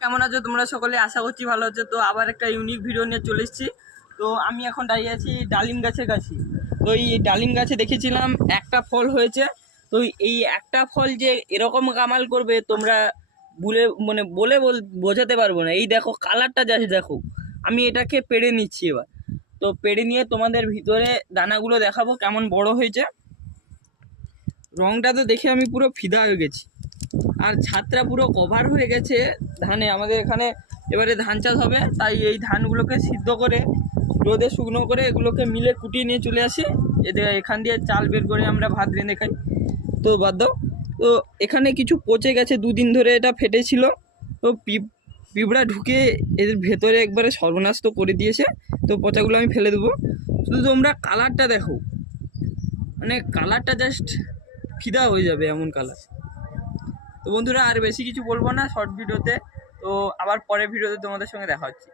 কেমন আছো তোমরা সকলে? আশা করছি ভালো আছো। তো আবার একটা ইউনিক ভিডিও নিয়ে চলে এসেছি। তো আমি এখন দাঁড়িয়ে আছি ডালিম গাছের কাছে। তো এই ডালিম গাছে দেখেছিলাম একটা ফল হয়েছে। তো এই একটা ফল যে এরকম কামাল করবে তোমরা বলে বোঝাতে পারবো না। এই দেখো কালারটা জাস্ট দেখো। আমি এটাকে পেড়ে নিচ্ছি এবার। তো পেড়ে নিয়ে তোমাদের ভিতরে দানাগুলো দেখাবো কেমন বড় হয়েছে। রংটা তো দেখে আমি পুরো ফিদা হয়ে গেছি। আর ছাদটা পুরো কভার হয়ে গেছে ধানে। আমাদের এখানে এবারে ধান চাষ হবে, তাই এই ধানগুলোকে সিদ্ধ করে রোদে শুকনো করে এগুলোকে মিলে কুটিয়ে নিয়ে চলে আসি। এখান দিয়ে চাল বের করে আমরা ভাত রেঁধে খাই। তো বাদ দাও। তো এখানে কিছু পচে গেছে, দুদিন ধরে এটা ফেটেছিল। তো পিঁপড়া ঢুকে এর ভেতরে একবারে সর্বনাশ তো করে দিয়েছে। তো পচাগুলো আমি ফেলে দেবো। শুধু তোমরা কালারটা দেখো, মানে কালারটা জাস্ট ফিদা হয়ে যাবে এমন কালার। তো বন্ধুরা আর বেশি কিছু বলবো না শর্ট ভিডিওতে। তো আবার পরের ভিডিওতে তোমাদের সঙ্গে দেখা হচ্ছে।